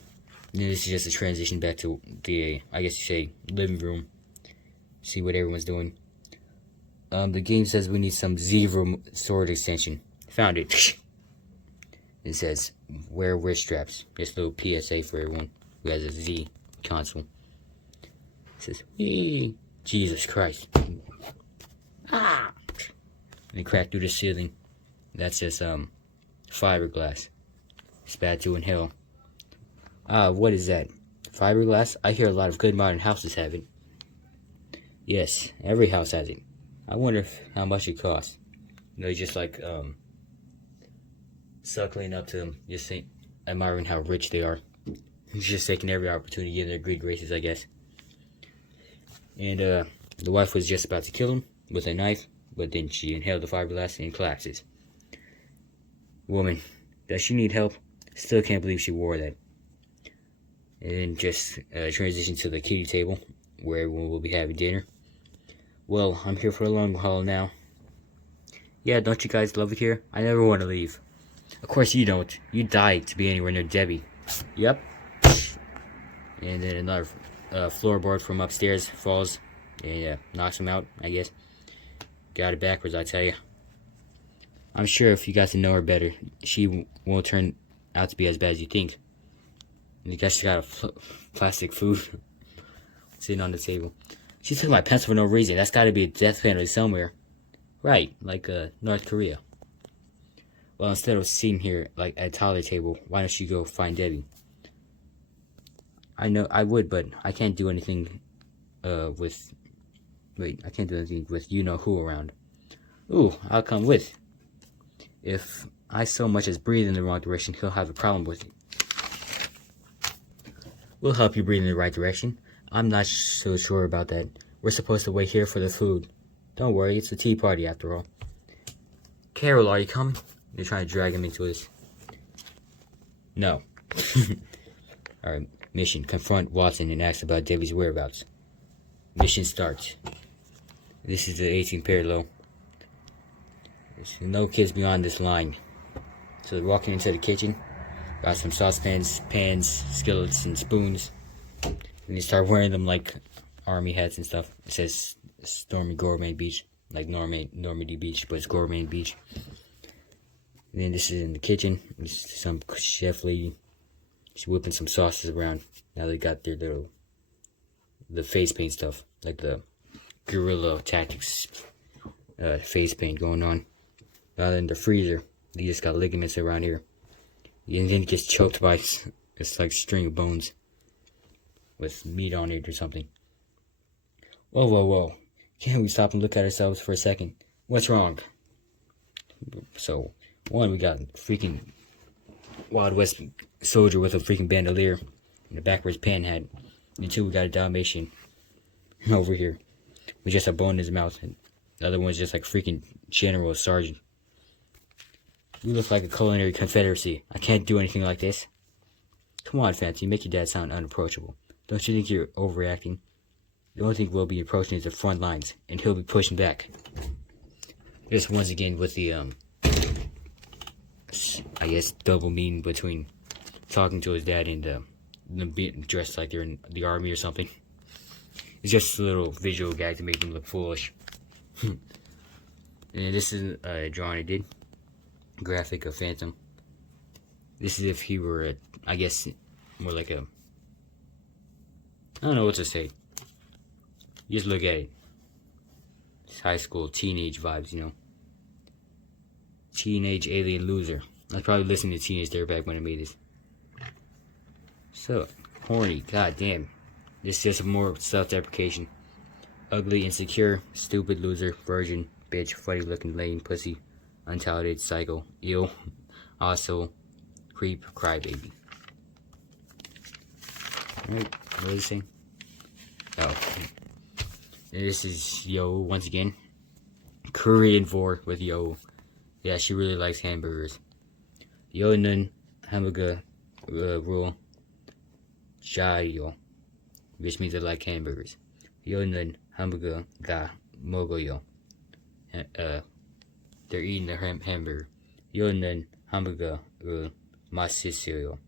this is just a transition back to the, I guess you say, living room. See what everyone's doing. The game says we need some zero sword extension. Found it. It says, wear wrist straps. Just a little PSA for everyone who has a Z console. says, "Hey, Jesus Christ." Ah! And it cracked through the ceiling. That's just fiberglass. It's bad to inhale. What is that? Fiberglass? I hear a lot of good modern houses have it. Yes, every house has it. I wonder how much it costs. Just like suckling up to them, just admiring how rich they are. Just taking every opportunity to get in their good graces, I guess. And the wife was just about to kill him with a knife, but then she inhaled the fiberglass and collapses. Woman, does she need help? Still can't believe she wore that. And then just transition to the kitty table, where everyone will be having dinner. Well, I'm here for a long haul now. Yeah, don't you guys love it here? I never want to leave. Of course you don't. You die to be anywhere near Debbie. Yep. And then another floorboard from upstairs falls and knocks him out, I guess. Got it backwards, I tell you. I'm sure if you got to know her better, she won't turn out to be as bad as you think. You guys got a plastic food sitting on the table. She took my pencil for no reason. That's got to be a death penalty somewhere. Right, like North Korea. Well, instead of sitting here like at a toilet table, why don't you go find Debbie? I know I would, but I can't do anything with... Wait, I can't do anything with you-know-who around. Ooh, I'll come with. If I so much as breathe in the wrong direction, he'll have a problem with it. We'll help you breathe in the right direction. I'm not so sure about that. We're supposed to wait here for the food. Don't worry, it's a tea party after all. Carol, are you coming? They're trying to drag him into this. No. Alright, mission. Confront Watson and ask about Debbie's whereabouts. Mission starts. This is the 18th parallel. There's no kids beyond this line. So they're walking into the kitchen. Got some saucepans, pans, skillets, and spoons. And they start wearing them like army hats and stuff. It says Stormy Gourmet Beach. Like Normandy Beach, but it's Gourmet Beach. And then this is in the kitchen. This is some chef lady. She's whipping some sauces around. Now they got their little... the face paint stuff. Like the guerrilla tactics face paint going on. Now in the freezer, they just got ligaments around here. And then it gets choked by it's like a string of bones with meat on it or something. Whoa, whoa, whoa. Can't we stop and look at ourselves for a second? What's wrong? So, one, we got freaking Wild West soldier with a freaking bandolier and a backwards pan hat. And two, we got a Dalmatian over here with just a bone in his mouth. And the other one's just like freaking general sergeant. We look like a culinary confederacy. I can't do anything like this. Come on, Fancy, you make your dad sound unapproachable. Don't you think you're overreacting? The only thing we'll be approaching is the front lines, and he'll be pushing back. Just once again with the, I guess, double meaning between talking to his dad and them being dressed like they're in the army or something. It's just a little visual gag to make them look foolish. And this is a drawing I did. Graphic of Phantom. This is if he were, I guess, more like a... I don't know what to say. You just look at it. It's high school, teenage vibes, you know. Teenage alien loser. I was probably listening to Teenage Dirtbag when I made this. So, horny, goddamn. This is just more self-deprecation. Ugly, insecure, stupid loser, virgin, bitch, funny looking lame, pussy, untalented, psycho, ill, also, creep, crybaby. Alright, what is it saying? Oh. And this is Yo once again. Korean vor with Yo. Yeah, she really likes hamburgers. Yo nun hamburger rule. Shayo. Which means I like hamburgers. Yo nun hamburger ga mogoyo. They're eating their hamburger. Yo nun hamburger masisyo.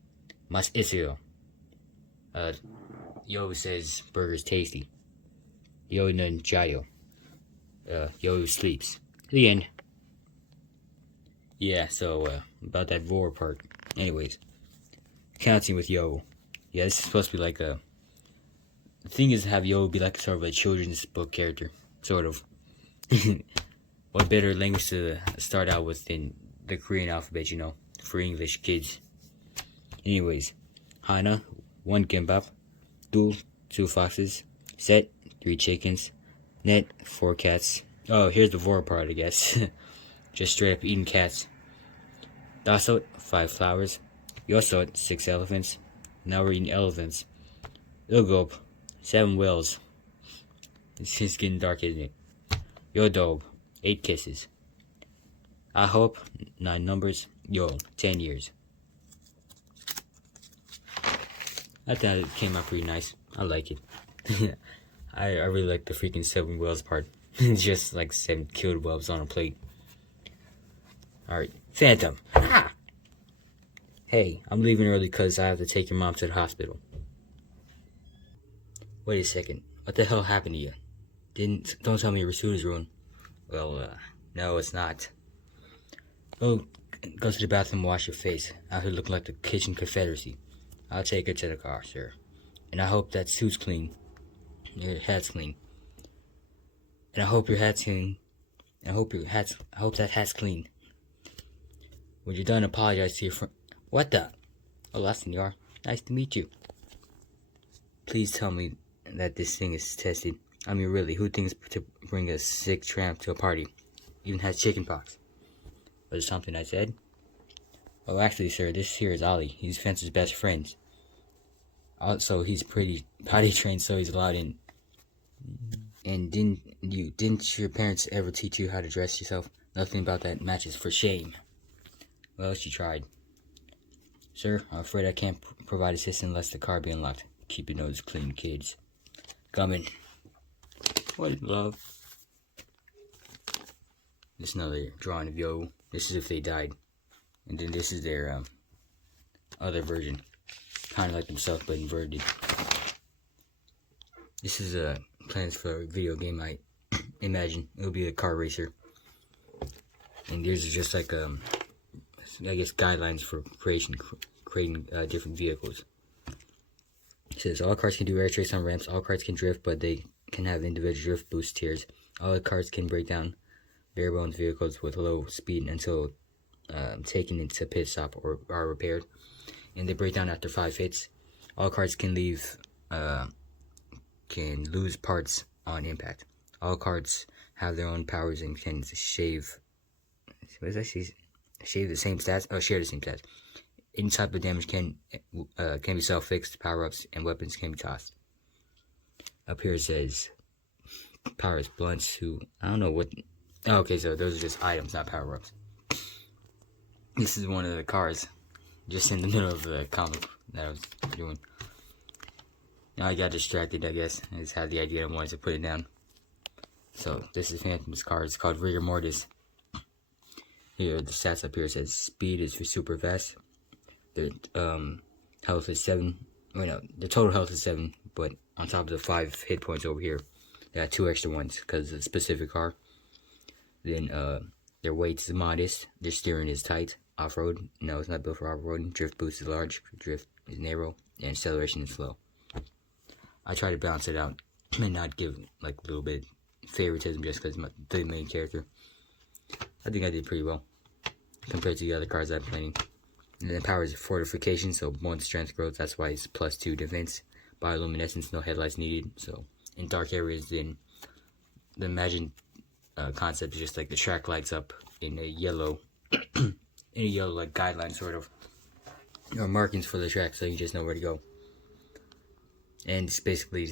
Masisyo. Yo says burger's tasty. Yo nun jayo. Yo sleeps. The end. Yeah, so about that vor part. Anyways, counting with Yo. Yeah, this is supposed to be like a The thing is, have Yo be like sort of a children's book character, sort of. What better language to start out with than the Korean alphabet, you know, for English kids. Anyways, Hana, 1 gimbap, Dul, 2 foxes, Set, 3 chickens, Net, 4 cats. Oh, here's the vor part, I guess. Just straight up eating cats. Dasot, 5 flowers. Yosot, 6 elephants. Now we're eating elephants. Ilgop, 7 whales. It's just getting dark, isn't it? Yodob, 8 kisses. I hope 9 numbers. Yo, 10 years. I thought it came out pretty nice. I like it. I really like the freaking 7 whales part. Just like 7 killed whales on a plate. Alright, Phantom. Ah! Hey, I'm leaving early because I have to take your mom to the hospital. Wait a second. What the hell happened to you? Don't tell me your suit is ruined. Well, no, it's not. Go to the bathroom and wash your face. Out here looking like the kitchen confederacy. I'll take her to the car, sir. And I hope that suit's clean. Your hat's clean. And I hope your hat's clean. I hope that hat's clean. When you're done, apologize to your friend. What the? Hola, senor. Nice to meet you. Please tell me that this thing is tested. I mean, really, who thinks to bring a sick tramp to a party? Even has chicken pox. Was it something I said? Oh, actually, sir, this here is Ollie. He's Fencer's best friend. Also, he's pretty potty trained, so he's allowed in. And didn't your parents ever teach you how to dress yourself? Nothing about that matches, for shame. Well, she tried. Sir, I'm afraid I can't provide assistance unless the car be unlocked. Keep your nose clean, kids. Coming. What is love? This is another drawing of Yo. This is if they died. And then this is their other version. Kind of like themselves, but inverted. This is plans for a video game, I imagine. It'll be a car racer. And these are just like, I guess, guidelines for creating different vehicles. It says, all cars can do air tricks on ramps. All cars can drift, but they can have individual drift boost tiers. All the cars can break down bare bones vehicles with low speed until taken into pit stop or are repaired. And they break down after 5 hits. All cars can lose parts on impact. All cars have their own powers and can shave. What is that? Shave the same stats? Oh, share the same stats. Any type of damage can be self-fixed. Power-ups and weapons can be tossed. Up here it says powers blunts who I don't know what. Oh, okay, so those are just items, not power-ups. This is one of the cars, just in the middle of the comic that I was doing. Now I got distracted, I guess. I just had the idea I wanted to put it down. So this is Phantom's car. It's called Rigor Mortis. Here, the stats up here says speed is for super fast. The health is 7. Wait, no, the total health is 7, but on top of the 5 hit points over here, they got 2 extra ones because it's a specific car. Then their weight is modest. Their steering is tight. Off-road, no, it's not built for off-road. Drift boost is large. Drift is narrow, and acceleration is slow. I try to balance it out and not give like a little bit favoritism just because I'm the main character. I think I did pretty well compared to the other cars I'm playing. And then power is fortification, so 1 strength growth. That's why it's +2 defense. Bioluminescence, no headlights needed. So in dark areas, then the imagined concept is just like the track lights up in a yellow, like guideline sort of, or markings for the track, so you just know where to go. And it's basically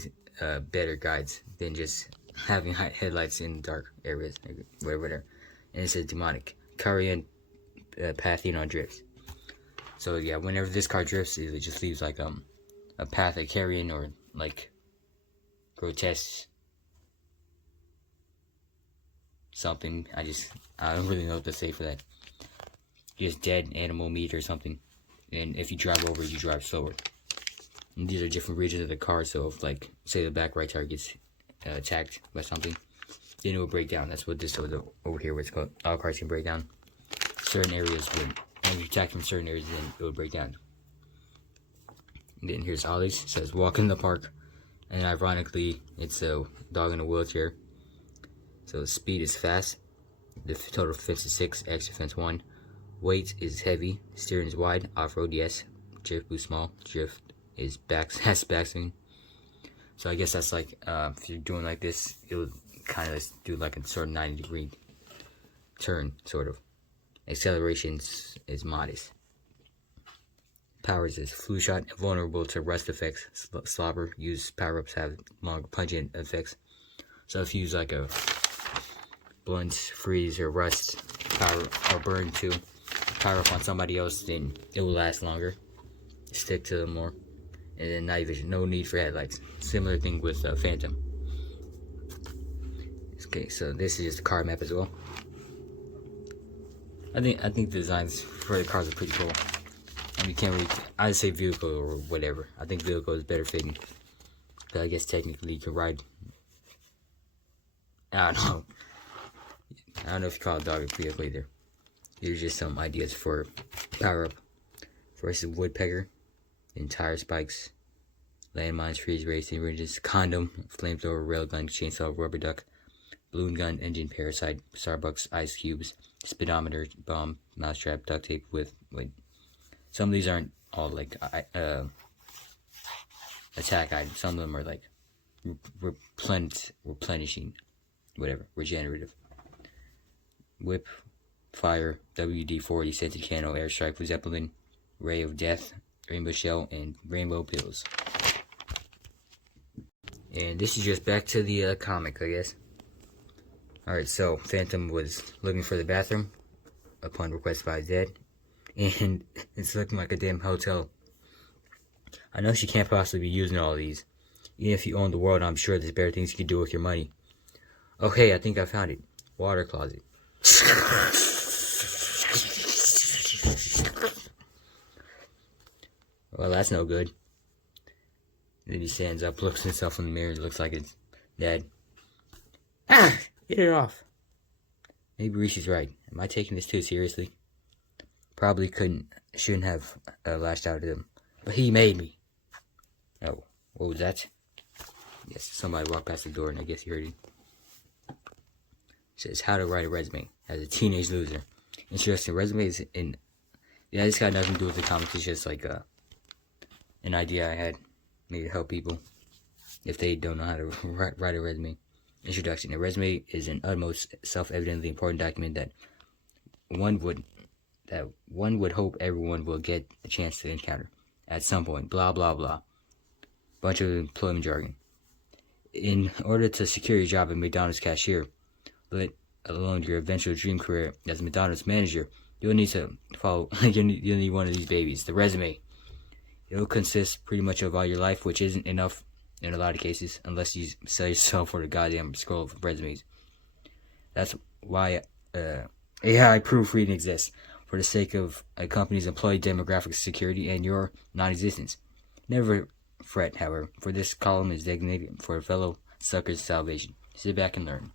better guides than just having headlights in dark areas, like whatever there. And it says demonic, Korean pathing on drifts. So yeah, whenever this car drifts, it just leaves like a path of carrion or like grotesque something. I don't really know what to say for that. Just dead animal meat or something. And if you drive over it, you drive slower. And these are different regions of the car, so if like say the back right tire gets attacked by something, then it will break down. That's what this is over here, where it's called. All cars can break down. Certain areas would, and if you attack from certain areas, then it would break down. And then here's Ollie's. It says walk in the park. And ironically, it's a dog in a wheelchair. So the speed is fast. The total defense is 6, extra defense 1. Weight is heavy. Steering is wide. Off-road, yes. Drift boost small. Drift is has backswing. So I guess that's like, if you're doing like this, it would kind of do like a sort of 90-degree turn, sort of. Acceleration is modest. Powers is flu shot, vulnerable to rust effects. Slobber, use power-ups have longer pungent effects. So if you use like a blunt, freeze, or rust power or burn to power up on somebody else, then it will last longer. Stick to them more. And then night vision, no need for headlights. Similar thing with Phantom. Okay, so this is just a car map as well. I think the designs for the cars are pretty cool. I mean, you can't really, I'd say vehicle or whatever. I think vehicle is better fitting. But I guess technically you can ride. I don't know. I don't know if you call a dog a vehicle either. Here's just some ideas for power up. First is woodpecker, then tire spikes, landmines, freeze, racing ridges, condom, flamethrower, railgun, chainsaw, rubber duck, balloon gun, engine, parasite, Starbucks, ice cubes, speedometer, bomb, mousetrap, duct tape with some of these aren't all like attack items. Some of them are like replenishing, whatever, regenerative. Whip, fire, WD-40, scented candle, airstrike, zeppelin, ray of death, rainbow shell, and rainbow pills. And this is just back to the comic, I guess. Alright, so Phantom was looking for the bathroom upon request by his dad, and it's looking like a damn hotel. I know she can't possibly be using all of these. Even if you own the world, I'm sure there's better things you can do with your money. Oh hey, I think I found it. Water closet. Well, that's no good. Then he stands up, looks at himself in the mirror, looks like it's Dad. Ah! Get it off. Maybe Reese's right. Am I taking this too seriously? Probably shouldn't have lashed out at him. But he made me. Oh, what was that? Yes, somebody walked past the door and I guess he heard it. It says, how to write a resume as a teenage loser. Interesting. Resumes in... Yeah, this got nothing to do with the comics. It's just like an idea I had. Maybe to help people if they don't know how to write a resume. Introduction. A resume is an utmost self-evidently important document that one would hope everyone will get a chance to encounter at some point. Blah blah blah. Bunch of employment jargon. In order to secure your job at McDonald's cashier, let alone your eventual dream career as a McDonald's manager, you'll need to follow. You'll need one of these babies, the resume. It'll consist pretty much of all your life, which isn't enough in a lot of cases, unless you sell yourself for the goddamn scroll of resumes. That's why AI proofreading exists, for the sake of a company's employee demographic security and your non-existence. Never fret, however, for this column is designated for a fellow sucker's salvation. Sit back and learn.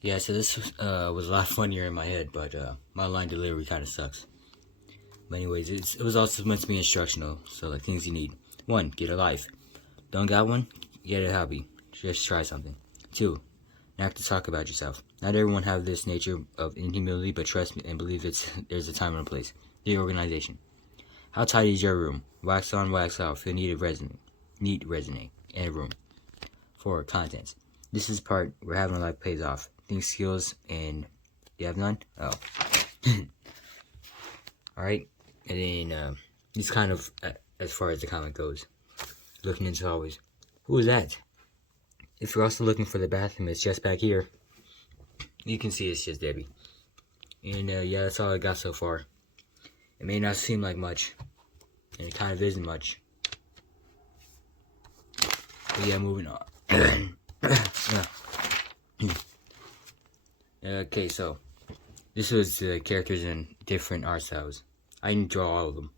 Yeah, so this was a lot funnier in my head, but my line delivery kind of sucks. But anyways, it was also meant to be instructional, so like things you need. 1, get a life. Don't got one? Get a hobby. Just try something. 2, not have to talk about yourself. Not everyone have this nature of inhumility, but trust me and believe there's a time and a place. The organization. How tidy is your room? Wax on, wax off. You'll need a resume. Neat resume and a room. 4, contents. This is the part where having a life pays off. Think skills and you have none? Oh. Alright. And then, it's kind of, as far as the comic goes, looking into always, who is that? If you're also looking for the bathroom, it's just back here. You can see it's just Debbie. And, yeah, that's all I got so far. It may not seem like much, and it kind of isn't much. But yeah, moving on. Okay, so, this was the characters in different art styles. I didn't draw all of them.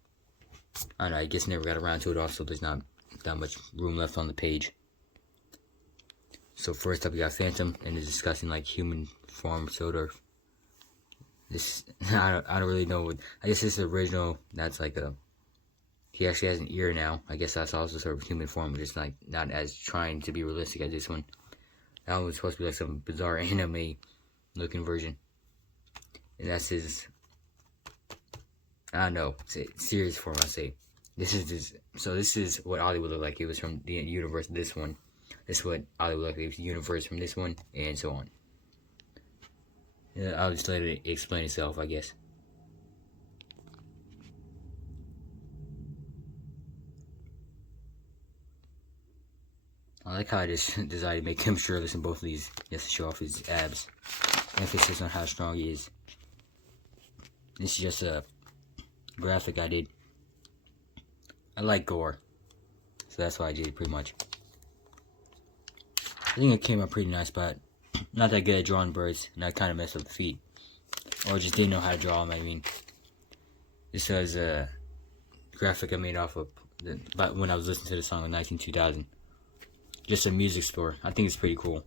I don't know, I guess never got around to it. Also, there's not that much room left on the page. So first up, we got Phantom, and it's discussing like human form, sort of. This I don't really know what. I guess this is original. That's like a He actually has an ear now. I guess that's also sort of human form, but it's like not as trying to be realistic as this one. That one was supposed to be like some bizarre anime looking version. And that's his, I don't know, serious form, I say. This is what Ollie would look like. It was from the universe of this one. This is what Ollie would look like. It was the universe from this one, and so on. Yeah, I'll just let it explain itself, I guess. I like how I just decided to make him shirtless in both of these, just to show off his abs. Emphasis on how strong he is. This is just a graphic I did. I like gore, so that's why I did it pretty much. I think it came out pretty nice, but not that good at drawing birds, and I kind of messed up the feet. Or just didn't know how to draw them, I mean. This was a graphic I made off of when I was listening to the song in 2000. Just a music store. I think it's pretty cool.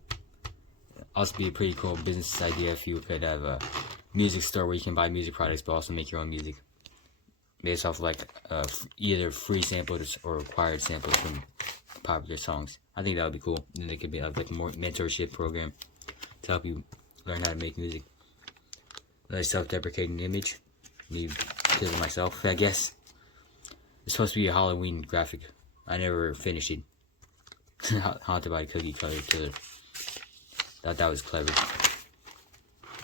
Also be a pretty cool business idea if you could have a music store where you can buy music products but also make your own music. Based off like either free samples or required samples from popular songs. I think that would be cool. And it could be like a more mentorship program to help you learn how to make music. Another self-deprecating image. Me killing myself, I guess. It's supposed to be a Halloween graphic. I never finished it. Haunted by a cookie cutter killer. Thought that was clever.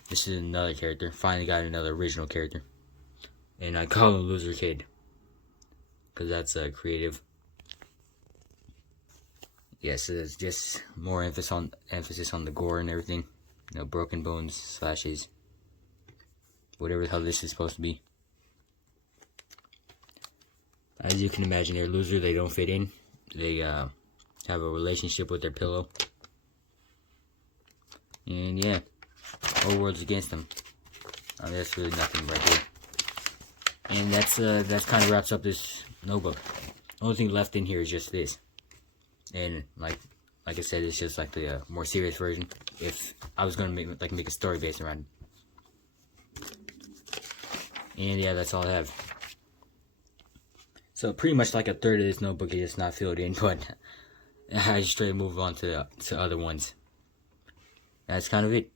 This is another character. Finally got another original character. And I call him Loser Kid. Because that's creative. Yes, it's just more emphasis on the gore and everything. You know, broken bones, slashes. Whatever the hell this is supposed to be. As you can imagine, they're losers. They don't fit in. They have a relationship with their pillow. And yeah, whole world's against them. I mean, that's really nothing right there. And that's kind of wraps up this notebook. The only thing left in here is just this. And like I said, it's just like the more serious version. If I was gonna make a story based around it. And yeah, that's all I have. So pretty much like a third of this notebook is just not filled in, but I just straight move on to other ones. That's kind of it.